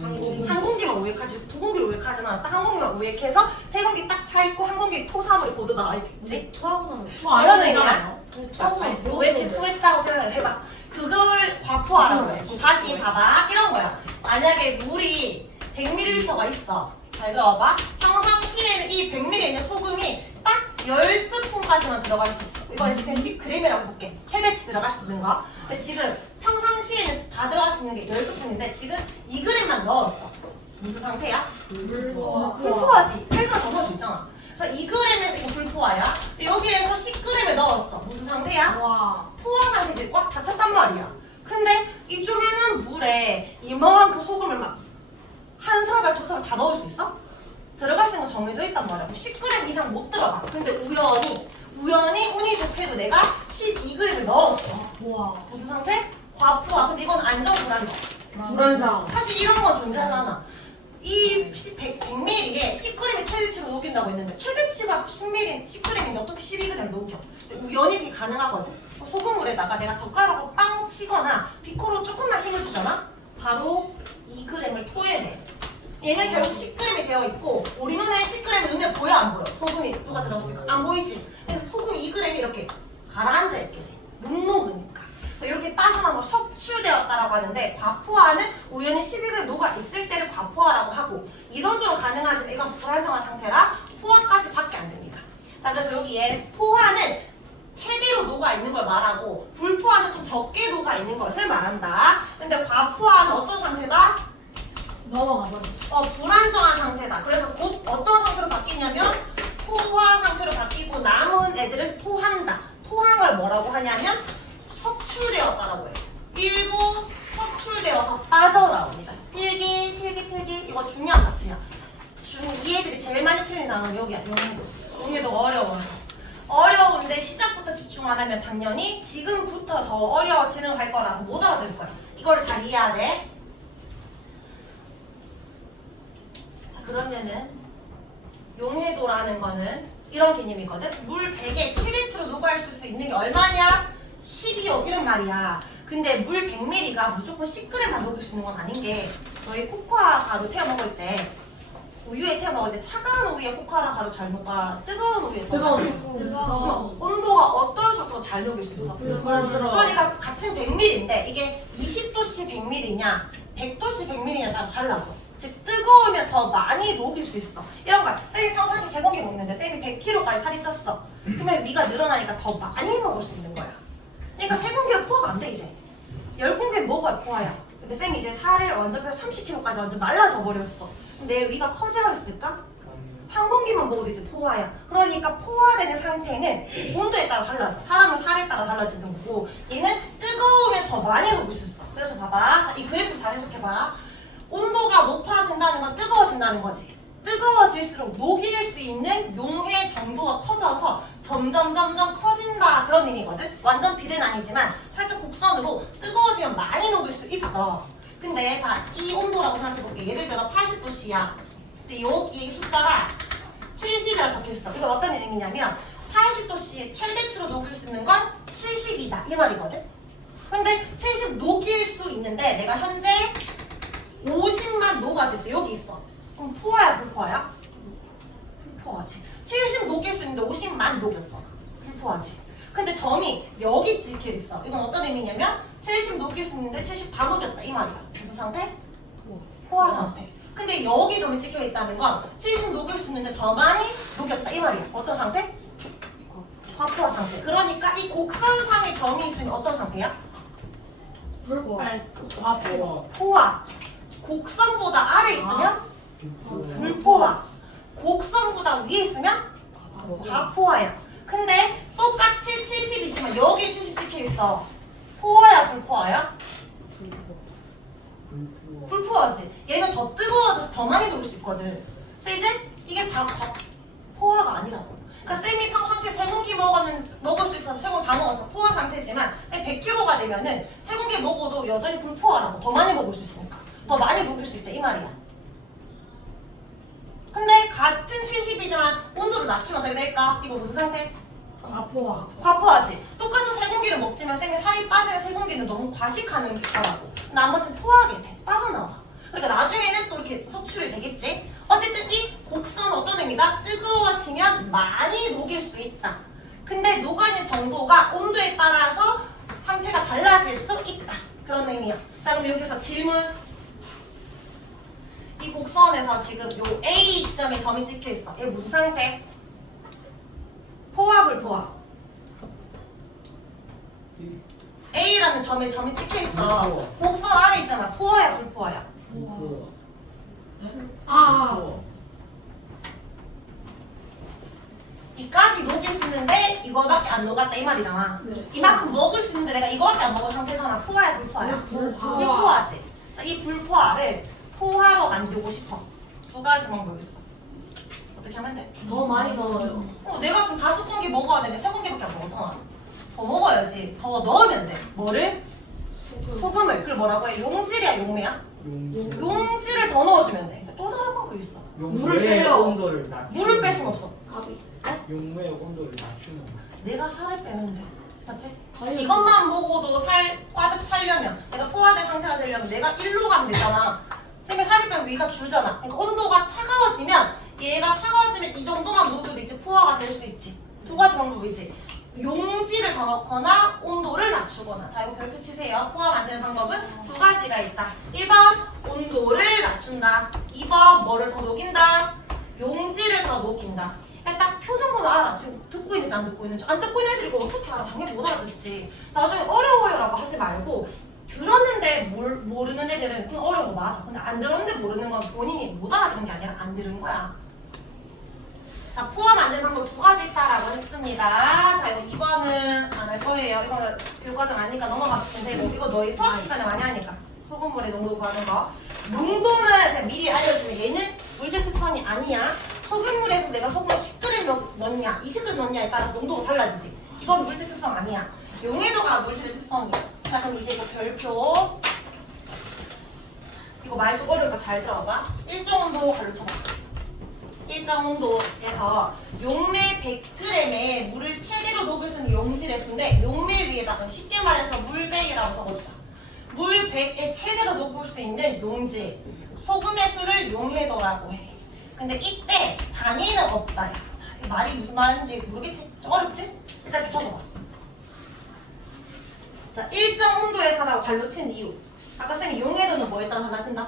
항공. 한 공기만 우액하지 2공기를 우액하지만 딱 한 공기만 우액해서 3공기 딱 차있고 한 공기 토사물이 보드 나와 있겠지? 토하고 나면 이런 의미야. 토하고 아니, 나면 우액해 토했다고 생각을 해봐. 그걸 과포화라고 해. 그럼 다시 봐봐. 이런 거야. 만약에 물이 100ml가 있어. 잘 들어봐. 평상시에는 이 100ml에 있는 소금이 딱 10스푼까지만 들어갈 수 있어. 이건 지금 10g이라고 해볼게. 최대치 들어갈 수 있는 거. 근데 지금 평상시에는 다 들어갈 수 있는 게 10스푼인데 지금 2g만 넣었어. 무슨 상태야? 불포화. 불포화지. 8g 더 넣을 수 있잖아. 그래서 2g에서 이거 불포화야. 여기에서 10g을 넣었어. 무슨 상태야? 와. 포화 상태지. 꽉 닫혔단 말이야. 근데 이쪽에는 물에 이만큼 소금을 막 한 사발, 두 사발 다 넣을 수 있어? 들어갈 수 있는 거 정해져 있단 말이야. 10g 이상 못 들어가. 근데 우연히 운이 좋게도 내가 12g을 넣었어. 와. 무슨 상태? 과포화. 근데 이건 안전 불안정. 불안정. 사실 이런 거 존재하잖아. 이 100ml에 10g의 최대치로 녹인다고 했는데 최대치가 10g인데 어떻게 12g을 녹여? 우연히 그게 가능하거든. 소금물에다가 내가 젓가락으로 빵 치거나 비코로 조금만 힘을 주잖아? 바로 2g을 토해내. 얘는 결국 10g이 되어 있고 우리 눈에 10g이 눈에 보여 안 보여? 소금이 누가 들어갔으니까 안 보이지? 그래서 소금이 2g이 이렇게 가라앉아 있게 돼. 못 녹으니까. 그래서 이렇게 빠져나가 석출되었다라고 하는데 과포화는 우연히 12g 녹아 있을 때를 과포화라고 하고 이론적으로 가능하지만 이건 불안정한 상태라 포화까지 밖에 안 됩니다. 자, 그래서 여기에 포화는 최대로 녹아 있는 걸 말하고 불포화는 좀 적게 녹아 있는 것을 말한다. 근데 과포화는 어떤 상태다? 넘어가버려. 불안정한 상태다. 그래서 곧 어떤 상태로 바뀌냐면 포화 상태로 바뀌고 남은 애들은 토한다. 토한 걸 뭐라고 하냐면 석출되었다라고 해요. 밀고 석출되어서 빠져나옵니다. 필기 이거 중요한 파트야. 이 애들이 제일 많이 틀린 단어는 여기야. 용해도 어려워요. 어려운데 시작부터 집중 안 하면 당연히 지금부터 더 어려워지는 갈 거라서 못 알아들 거야. 이거를 잘 이해해야 돼. 자, 그러면은 용해도라는 거는 이런 개념이거든. 물 100에 최대치로 녹아있을 수 있는 게 얼마냐? 12억 이런 말이야. 근데 물 100ml가 무조건 10g만 녹일 수 있는 건 아닌 게 너희 코코아 가루 태워 먹을 때 우유에 태워 먹을 때 차가운 우유에 코코아 가루 잘 녹아? 뜨거운 우유에 뜨거운. 온도가 어떨수록 잘 녹일 수 있어. 불안스러워. 그러니까 같은 100ml인데 이게 20도씨 100ml냐 100도씨 100ml냐 따라 달라져. 즉 뜨거우면 더 많이 녹일 수 있어. 이런 거야. 쌤이 평상시 제공기 먹는데 쌤이 100kg까지 살이 쪘어. 그러면 위가 늘어나니까 더 많이 먹을 수 있는 거야. 그러니까 3공기로 포화가 안 돼 이제. 10공기 먹어야 포화야. 근데 쌤이 이제 살을 완전 빼서 30kg까지 완전 말라져 버렸어. 내 위가 커져있을까? 한 공기만 먹어도 이제 포화야. 그러니까 포화되는 상태는 온도에 따라 달라져. 사람은 살에 따라 달라지는 거고 얘는 뜨거우면 더 많이 녹을 수 있어. 그래서 봐봐. 자, 이 그래프 잘 해석해봐. 온도가 높아진다는 건 뜨거워진다는 거지. 뜨거워질수록 녹일 수 있는 용해 정도가 커져서 점점 커진다 그런 의미거든. 완전 비례는 아니지만 살짝 곡선으로 뜨거워지면 많이 녹일 수 있어. 근데 자, 이 온도라고 생각해볼게. 예를 들어 80도씨야. 근데 여기 숫자가 70이라고 적혀있어. 이건 어떤 의미냐면 80도씨에 최대치로 녹일 수 있는 건 70이다 이 말이거든. 근데 70 녹일 수 있는데 내가 현재 50만 녹아졌어. 여기 있어. 그럼 포화야 불포화야? 불포화지. 70 녹일 수 있는데 50만 녹였잖아. 불포화지. 근데 점이 여기 찍혀있어. 이건 어떤 의미냐면 70 녹일 수 있는데 70 다 녹였다 이 말이야. 무슨 상태? 포화 상태. 근데 여기 점이 찍혀있다는 건 70 녹일 수 있는데 더 많이 녹였다 이 말이야. 어떤 상태? 과포화 상태. 그러니까 이 곡선상에 점이 있으면 어떤 상태야? 과포화. 포화. 곡선보다 아래 있으면 불포화. 곡선보다 위에 있으면 과포화야. 근데 똑같이 70이지만 여기 70 찍혀있어. 포화야 불포화야? 불포화지. 얘는 더 뜨거워져서 더 많이 녹을 수 있거든. 그래서 이제 이게 다 포화가 아니라고. 그러니까 쌤이 평상시에 세 공기 먹을 수 있어서 세 공기 다 먹어서 포화 상태지만 쌤 100kg가 되면은 세 공기 먹어도 여전히 불포화라고. 더 많이 먹을 수 있으니까. 더 많이 녹일 수 있다 이 말이야. 근데 같은 70이지만 온도를 낮추면 어떻게 될까? 이거 무슨 상태? 과포화. 과포화지. 똑같은 세 공기를 먹지만 쌤이 살이 빠지는 세 공기는 너무 과식하는 거라고. 나머지는 포화하게 돼. 빠져나와. 그러니까 나중에는 또 이렇게 속출이 되겠지? 어쨌든 이 곡선은 어떤 의미다? 뜨거워지면 많이 녹일 수 있다. 근데 녹아있는 정도가 온도에 따라서 상태가 달라질 수 있다. 그런 의미야. 자, 그럼 여기서 질문. 이 곡선에서 지금 요 A 지점에 점이 찍혀있어. 얘 무슨 상태? 포화 불포화? A라는 점에 점이 찍혀있어. 불포화. 곡선 안에 있잖아. 포화야 불포화야? 불포화. 이거밖에 안 녹았다 이 말이잖아. 네. 이만큼 먹을 수 있는데 내가 이거밖에 안 먹은 상태잖아. 포화야 불포화야? 불포화지. 자, 이 불포화를 포화로 만들고 싶어. 두 가지 방법이 있어. 어떻게 하면 돼? 더 많이 넣어요. 내가 그럼 5공기 먹어야 되는데 3공기밖에 안 먹었잖아. 더 먹어야지. 더 넣으면 돼. 뭐를? 소금을. 그걸 뭐라고 해? 용질이야 용매야? 용질을 더 넣어주면 돼. 또 다른 방법이 있어. 물을 용매의 빼요. 온도를 낮추는 물을 뺄 순 없어. 가비. 용매의 온도를 낮추는 거. 내가 살을 빼면 돼. 맞지? 다이어트. 이것만 먹어도 가득 살려면 내가 포화된 상태가 되려면 내가 1로 가면 되잖아. 지금 살을 빼면 위가 줄잖아. 그러니까 온도가 차가워지면 얘가 차가워지면 이 정도만 녹여도 이제 포화가 될 수 있지. 두 가지 방법이지. 용질을 더 넣거나 온도를 낮추거나. 자, 이거 별표 치세요. 포화 만드는 방법은 두 가지가 있다. 1번 온도를 낮춘다. 2번 뭐를 더 녹인다. 용질을 더 녹인다. 그냥 딱 표정 보면 알아. 지금 듣고 있는지 안 듣고 있는지. 안 듣고 있는 애들이 이거 어떻게 알아? 당연히 못 알아듣지. 나중에 어려워요라고 하지 말고 들었는데 모르는 애들은 그냥 어려운 거 맞아. 근데 안 들었는데 모르는 건 본인이 못 알아듣는 게 아니라 안 들은 거야. 자, 포화 만드는 방법 두 가지 있다라고 했습니다. 자, 이거 2번은 안 할 거예요. 이거는 교과정 아니니까 넘어가시면 되고 이거 너희 수학 시간에 많이 하니까 소금물의 농도 구하는 거. 농도는 그냥 미리 알려주면 얘는 물질 특성이 아니야. 소금물에서 내가 소금을 10g 넣냐 20g 넣냐에 따라 농도가 달라지지. 이건 물질 특성 아니야. 용해도가 물질의 특성이야. 자, 그럼 이제 이거 별표. 이거 말 좀 어려우니까 잘 들어봐. 일정 온도 가르쳐봐. 일정 온도에서 용매 100g에 물을 최대로 녹일 수 있는 용질의 수인데 용매 위에다가 쉽게 말해서 물백이라고 적어주자. 물 100에 최대로 녹을 수 있는 용질, 소금의 수를 용해도라고 해. 근데 이때 단위는 없다야. 자, 이 말이 무슨 말인지 모르겠지? 좀 어렵지? 일단 비춰줘봐. 자, 일정 온도에서라고 발로 친 이유. 아까 쌤이 용해도는 뭐에 따라 달라진다?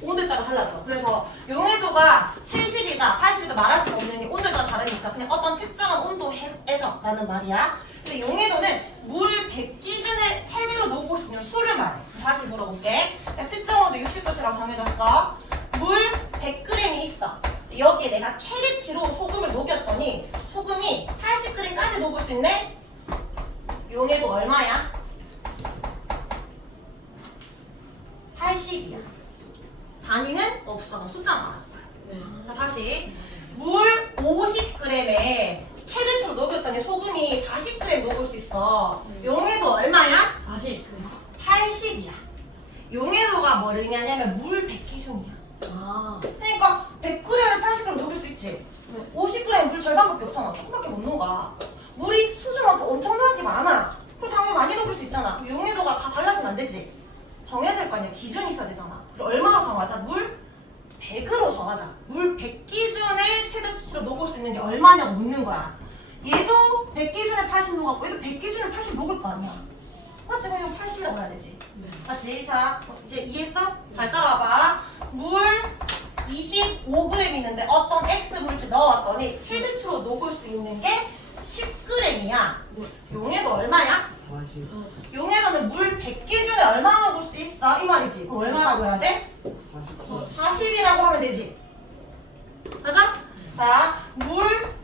온도에 따라 달라져. 그래서 용해도가 70이다, 80이다 말할 수가 없는 게 온도에 따라 다르니까 그냥 어떤 특정한 온도에서 라는 말이야. 근데 용해도는 물 100 기준에 최대로 녹을 수 있는 수를 말해. 다시 물어볼게. 특정 온도 60도씨라고 정해졌어. 물 100g이 있어. 여기에 내가 최대치로 소금을 녹였더니 소금이 80g까지 녹을 수 있네? 용해도 얼마야? 80이야. 단위는 없어. 숫자만 나와. 네. 자, 다시 물 50g에 최대치로 녹였더니 소금이 40g 녹을 수 있어. 용해도 얼마야? 40. 80이야. 용해도가 뭐를 의미하냐면 물 100 기준이야. 아. 그러니까 100g에 80g 녹일 수 있지. 50g 물 절반밖에 없잖아. 조금밖에 못 녹아. 물이 수준만큼 엄청나게 많아. 그럼 당연히 많이 녹을 수 있잖아. 용해도가 다 달라지면 안 되지. 정해야 될 거 아니야. 기준이 있어야 되잖아. 그럼 얼마로 정하자? 물 100으로 정하자. 물 100 기준에 최대치로 녹을 수 있는 게 얼마냐고 묻는 거야. 얘도 100 기준에 80 녹았고 얘도 100 기준에 80 녹을 거 아니야. 맞지? 그럼 80이라고 해야 되지. 맞지? 자, 이제 이해했어? 잘 따라와봐. 물 25g 있는데 어떤 X 물질 넣어왔더니 최대치로 녹을 수 있는 게 10g이야. 용해도 얼마야? 40. 용해도는 물 100 기준에 얼마 녹을 수 있어? 이 말이지. 그럼 얼마라고 해야 돼? 40이라고 하면 되지. 맞아? 자, 물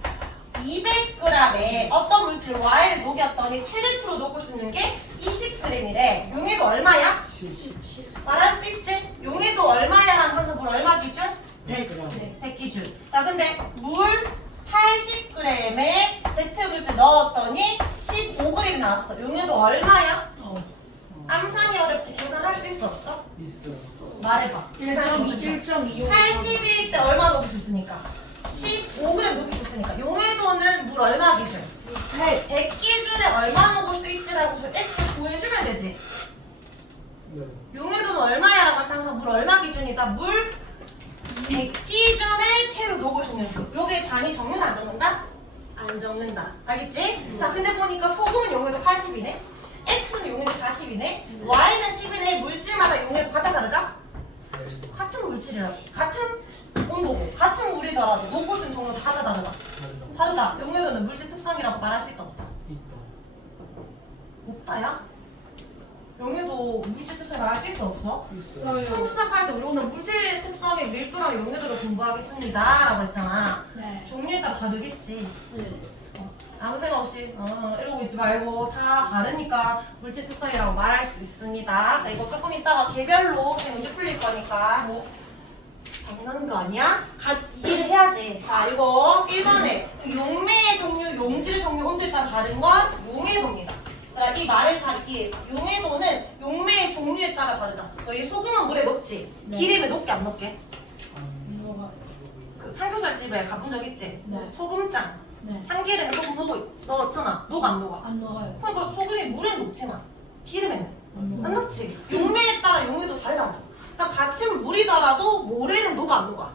200g에 어떤 물질 Y를 녹였더니 최대치로 녹을 수 있는 게 20g이래. 용해도 얼마야? 10. 말할 수 있지? 용해도 얼마야라는 항상 물 얼마 기준? 100. 100 기준. 자, 근데 물 80g에 Z 물질 넣었더니 15g 나왔어. 용해도 얼마야? 암산이 어렵지. 계산할 수 있어 없어? 있어. 말해봐. 계산이 1.25. 80일 때 얼마 녹일 수 있으니까? 15g 녹일 수 있으니까. 용해도는 물 얼마 기준? 100 기준에 얼마 녹을 수 있지라고 해서 X 구해주면 되지. 네. 용해도는 얼마야? 라고 할 때 항상 물 얼마 기준이다? 물 100 기준에 채로 녹을 수 있는 수. 요게 단위 적는다 안 적는다? 안 적는다. 알겠지? 자, 근데 보니까 소금은 용해도 80이네. X는 용해도 40이네. Y는 10이네. 물질마다 용해도 같아 다르다? 같은 물질이라고. 같은 온도고. 같은 물이더라도 녹을 수 있는 종류 다 다르다. 다르다. 용해도는 물질 특성이라고 말할 수 있다 없다? 있다. 없다야? 용해도 물질 특성을 알 수 있어 없어? 있어요. 처음 시작할 때 우리 오늘 물질 특성의 밀도랑 용해도를 공부하겠습니다 라고 했잖아. 네. 종류에 따라 다르겠지. 네. 아무 생각 없이 이러고 있지 말고 다 다르니까 물질 특성이라고 말할 수 있습니다. 자, 이거 조금 이따가 개별로 문제 풀릴 거니까 당연한 거 아니야? 이해를 해야지. 자, 이거 1번에 용매의 종류, 용질 종류, 온도에 따라 다른 건 용해도입니다. 자, 이 말을 잘 이해해. 용해도는 용매의 종류에 따라 다르다. 너희 소금은 물에 녹지? 네. 기름에 녹게 안 녹게? 뭐가? 그 삼겹살 집에 가본 적 있지? 네. 소금장, 네. 참기름에 소금 넣었잖아. 녹아 안 녹아? 안 녹아요. 그러니까 소금이 물에 녹지만 기름에는 안 녹아요. 안 녹지. 용매에 따라 용해도 달라져. 그러니까 같은 물이더라도 모래는 녹아 안 녹아?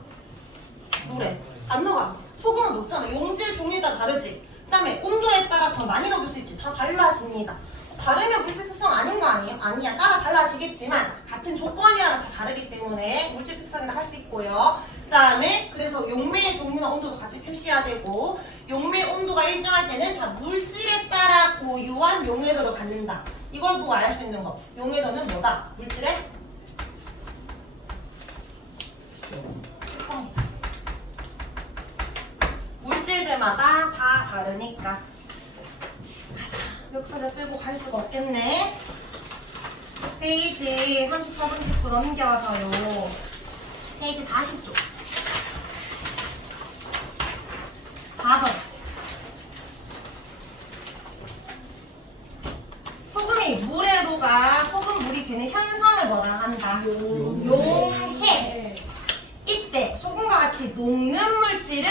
물에 안 녹아. 소금은 녹잖아. 용질 종류에 따라 다르지. 그다음에 온도에 따라 더 많이 녹일 수 있지. 다 달라집니다. 다르면 물질 특성 아닌 거 아니에요? 아니야. 따라 달라지겠지만 같은 조건이랑 다 다르기 때문에 물질 특성이라 할 수 있고요. 그다음에 그래서 용매의 종류나 온도도 같이 표시해야 되고 용매 온도가 일정할 때는 자 물질에 따라 고유한 용해도를 갖는다. 이걸 보고 알 수 있는 거. 용해도는 뭐다? 물질의 특성이다. 물질들마다 다 다르니까. 멱살을 끌고 갈 수가 없겠네. 페이지 38, 39 넘겨서요. 페이지 40쪽. 4번. 소금이 물에 녹아 소금 물이 되는 현상을 뭐라 한다? 용해. 이때 소금과 같이 녹는 물질을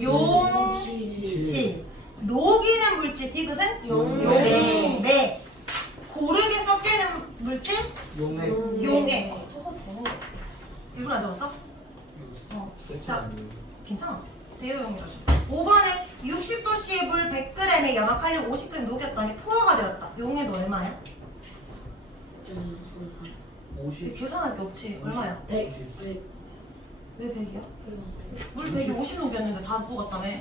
용질. 녹이는 물질 디귿은 용매. 고르게 섞이는 물질 용해. 용해. 저거 되는 거. 일부러 안 적었어? 자, 괜찮아. 대용이라서. 5번에 60도씨의 물 100g에 염화칼륨 50g 녹였더니 포화가 되었다. 용해도 얼마야? 50. 계산할 게 없지. 얼마야? 100. 왜 100이야? 물 100이 50 녹였는데 다 녹았다며.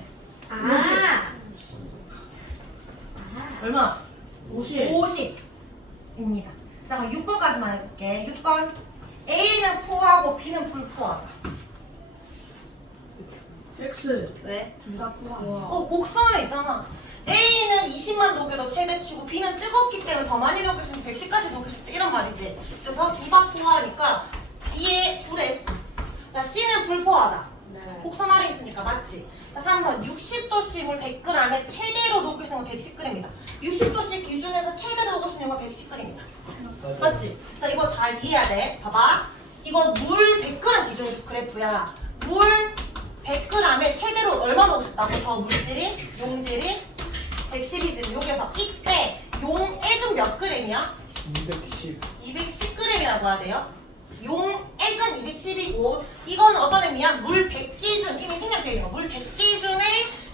아. 얼마? 50. 50입니다. 자, 그럼 6번까지만 해볼게. 6번. A는 포하고 B는 불포하다. X. 왜? 둘다 포함. 곡선에 있잖아. A는 20만 녹여도 최대치고 B는 뜨겁기 때문에 더 많이 녹였으면 110까지 녹였을 때 이런 말이지. 그래서 둘 다 포하니까 B의 불의 S. 자, C는 불포하다. 네. 곡선 아래 있으니까 맞지? 자, 3번 60도씨 물 100g에 최대로 녹일 수 있는 건 110g입니다. 60도씨 기준에서 최대로 녹일 수 있는 건 110g입니다. 맞지? 자, 이거 잘 이해해야 돼. 봐봐. 이거 물 100g 기준 그래프야. 물 100g에 최대로 얼마 녹을 수 있다고? 저 물질이, 용질이 110이지. 여기서 이때 용액은 몇 g이야? 210. 210g이라고 해야 돼요. 용액은 210이고 이건 어떤 의미야? 물 100기준 이미 생략되어 있는 거. 물 100기준에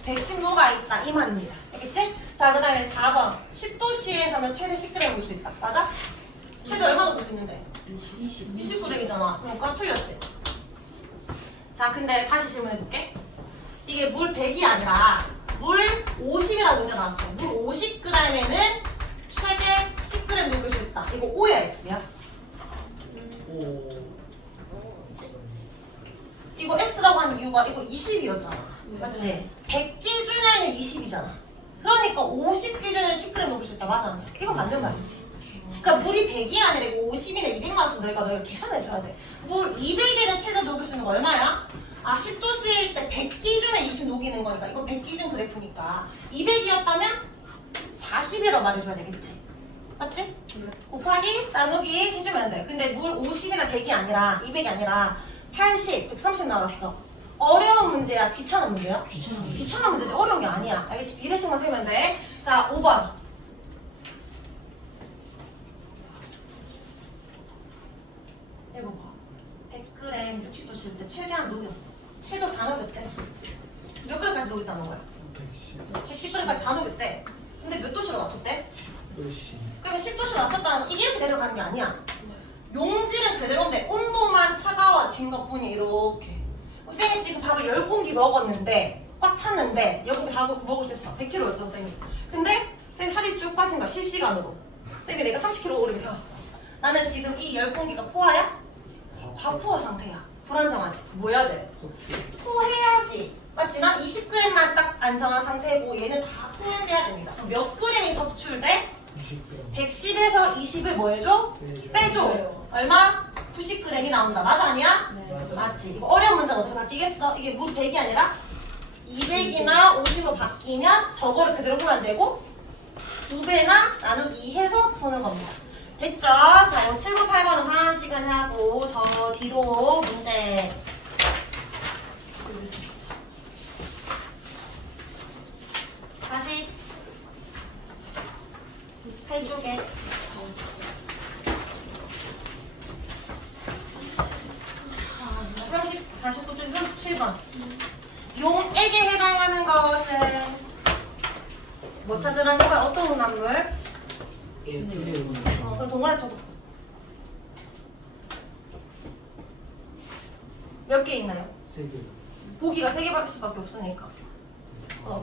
110도가 있다 이 말입니다. 알겠지? 자, 그 다음에 4번 10도씨에서는 최대 10g 녹을 수 있다. 맞아? 최대 얼마 녹을 수 있는데? 20g이잖아. 그러니까 틀렸지? 자, 근데 다시 질문해볼게. 이게 물 100이 아니라 물 50이라고 문제 나왔어. 물 50g에는 최대 10g 녹을 수 있다. 이거 O야 X야? 오. 이거 X라고 한 이유가 이거 20이었잖아. 맞지? 네. 100 기준에는 20이잖아. 그러니까 50 기준에는 10g 녹을 수 있다. 맞아, 아니야? 이거 맞는 말이지. 그러니까 물이 100이 아니라 이거 50이나 200 나와서 너희가 계산해줘야 돼. 물 200에는 최대 녹일 수 있는 거 얼마야? 아, 10도씨일 때 100 기준에 20 녹이는 거니까 이건 100 기준 그래프니까 200이었다면 40이라고 말해줘야 되겠지. 맞지? 곱하기 나누기 해주면 돼. 근데 물 50이나 100이 아니라 200이 아니라 80, 130 나왔어. 어려운 문제야? 귀찮은 문제야? 귀찮은 문제지. 어려운 게 아니야. 알겠지? 비례식만 세면 돼. 자, 5번. 이거 봐. 100g 60도 실 때 최대한 녹였어. 최대로 다 녹였대. 몇 g까지 녹였다는 거야? 110g까지 다 녹였대. 근데 몇 도씨로 맞췄대? 110. 그러면 10도씨로 맞췄다는 이게 이렇게 내려가는 게 아니야. 용질은 그대로인데 온도만 차가워진 것뿐이 이렇게. 선생님 지금 밥을 10공기 먹었는데 꽉 찼는데 10공기 다 먹을 수 있어. 100kg였어 선생님. 근데 선생님 살이 쭉 빠진 거야 실시간으로. 선생님이 내가 30kg 오르게 되었어. 나는 지금 이 10공기가 포화야? 과포화 상태야. 불안정하지. 뭐 해야 돼? 토해야지. 맞지? 지만 20g만 딱 안정한 상태고 얘는 다 통행돼야 됩니다. 그럼 몇 g이 섭출돼? 20g 110에서 20을 뭐 해줘? 빼줘. 얼마? 90g이 나온다. 맞아 아니야? 네. 맞지. 이거 어려운 문제는 어떻게 바뀌겠어? 이게 물 100이 아니라 200이나 50으로 바뀌면 저거를 그대로 보면 안 되고 2배나 나누기 2 해서 푸는 겁니다. 됐죠? 자, 이거 7번, 8번은 다음 시간에 하고 저 뒤로 문제 다시 8쪽에 49쪽에 37번 용액에 해당하는 것은 뭐 찾으라는 거야? 어떤 혼합물? 그럼 동그라미 쳐도 몇 개 있나요? 3개 보기가 3개밖에 없으니까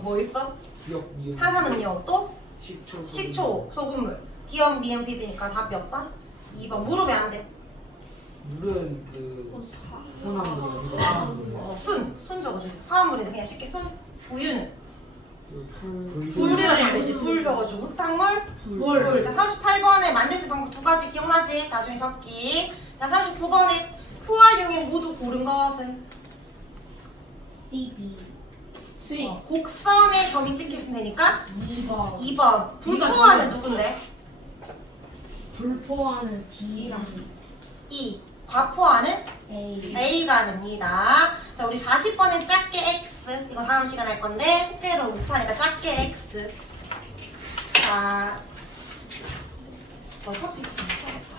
뭐 있어? 기억 미용 탄산음료 또? 식초 식초, 소금물 기억, 미음, 비비니까 답 몇 번? 2번 물으면 안 돼. 물은 그 혼합물이 아니고 순 적어주세요. 화합물인데 그냥 쉽게 순. 우유는 불 불이라 반드시 불 적어주고 흙탕물 물. 자 38번에 만들 수 방법 2가지 기억나지? 나중에 적기. 자 39번에 포화용액 모두 고른 것은 CB. 수익. 곡선에 점이 찍혔으면 되니까 2번. 2번 불포화는 누군데? 불포화는 D랑 2 과포화는 A. A가 됩니다. 자 우리 40번은 작게 X 이거 다음 시간에 할 건데 숙제로 못하니까 작게 X. 자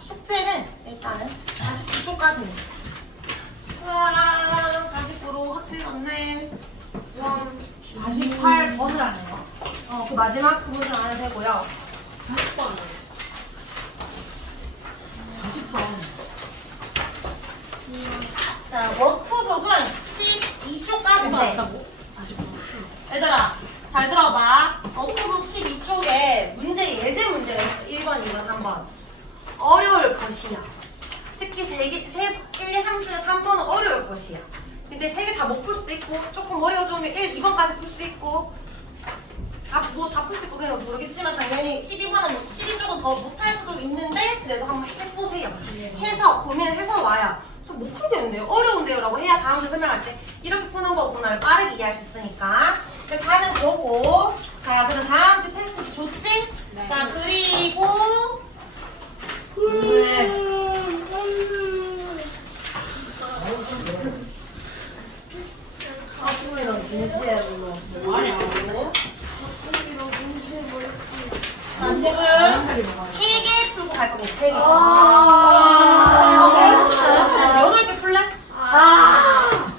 숙제는 일단은 49초까지입니다. 와 49로 확 틀렸네. 48번을 안 해요? 그 마지막 부분은 안 해도 되고요. 40번. 40번. 자 워크북은 12쪽까지인데 40번. 얘들아 잘 들어봐. 워크북 12쪽에 문제 예제 문제가 있어. 1번, 2번, 3번. 어려울 것이야. 특히 1, 2, 3 중에 3번은 어려울 것이야. 근데 3개 다 못 풀 수도 있고 조금 머리가 좋으면 1, 2번까지 풀 수 있고 다 풀 수 있고 그냥 모르겠지만 당연히 12쪽은 더 못할 수도 있는데 그래도 한번 해보세요. 해서 고민해서 와요. 못 풀겠는데요? 어려운데요? 라고 해야 다음 주 설명할 때 이렇게 푸는 거구나를 빠르게 이해할 수 있으니까 이렇게 하는 거고. 자 그럼 다음 주 테스트 좋지? 네. 자 그리고 학부모랑 동시에 불러왔어. 말이 안 하고. 자, 지금 3개 풀고 갈 겁니다. 3개. 아. 8개 풀래? 아.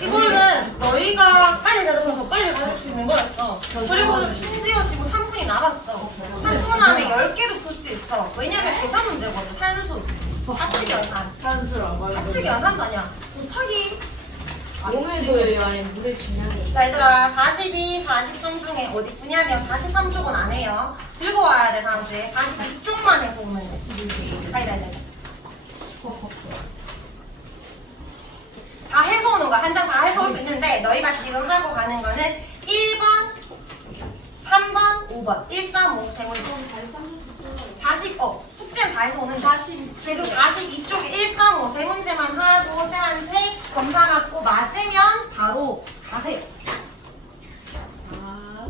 이거는 너희가 빨리 내려서 더 빨리 할 수 있는 거였어. 그리고 심지어 지금 3분이 남았어. 3분 안에 10개도 풀 수 있어. 왜냐면 계산 문제거든. 산수. 사칙 연산. 산수라고. 사칙 연산도 아니야. 곱하기. 용해도예요, 아니 물의 진양이. 자 얘들아 42, 43 중에 어디 푸냐면 43쪽은 안 해요. 들고 와야 돼 다음 주에. 42쪽만 해서 오면 돼. 빨리. 다 해서 오는 거야. 한 장 다 해서 올 수 있는데 너희가 지금 하고 가는 거는 1번, 3번, 5번 1, 3, 5 세문제 40, 숙제는 다 해서 오는데 40. 지금 42쪽에 1, 3, 5 세 문제만 하고 쌤한테 검사 받고 맞으면 바로 가세요. 아.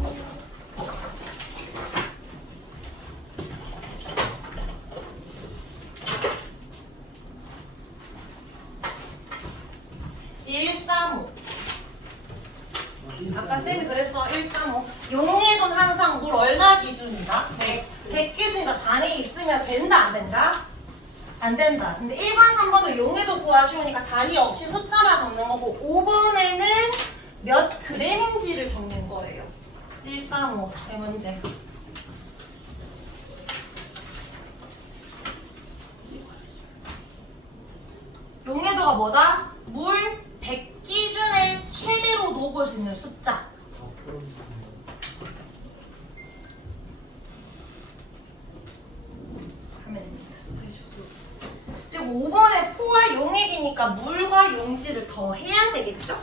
아까 쌤이 그랬어. 135. 용해도는 항상 물 얼마 기준이다? 100 기준이다. 단위 있으면 된다 안 된다? 안 된다. 근데 1번, 3번은 용해도 구하 쉬우니까 단위 없이 숫자만 적는 거고 5번에는 몇 그램인지를 적는 거예요. 135 세 문제. 용해도가 뭐다? 물 100 기준에 최대로 녹을 수 있는 숫자. 하면 됩니다. 그리고 5번에 포와 용액이니까 물과 용지를 더 해야 되겠죠?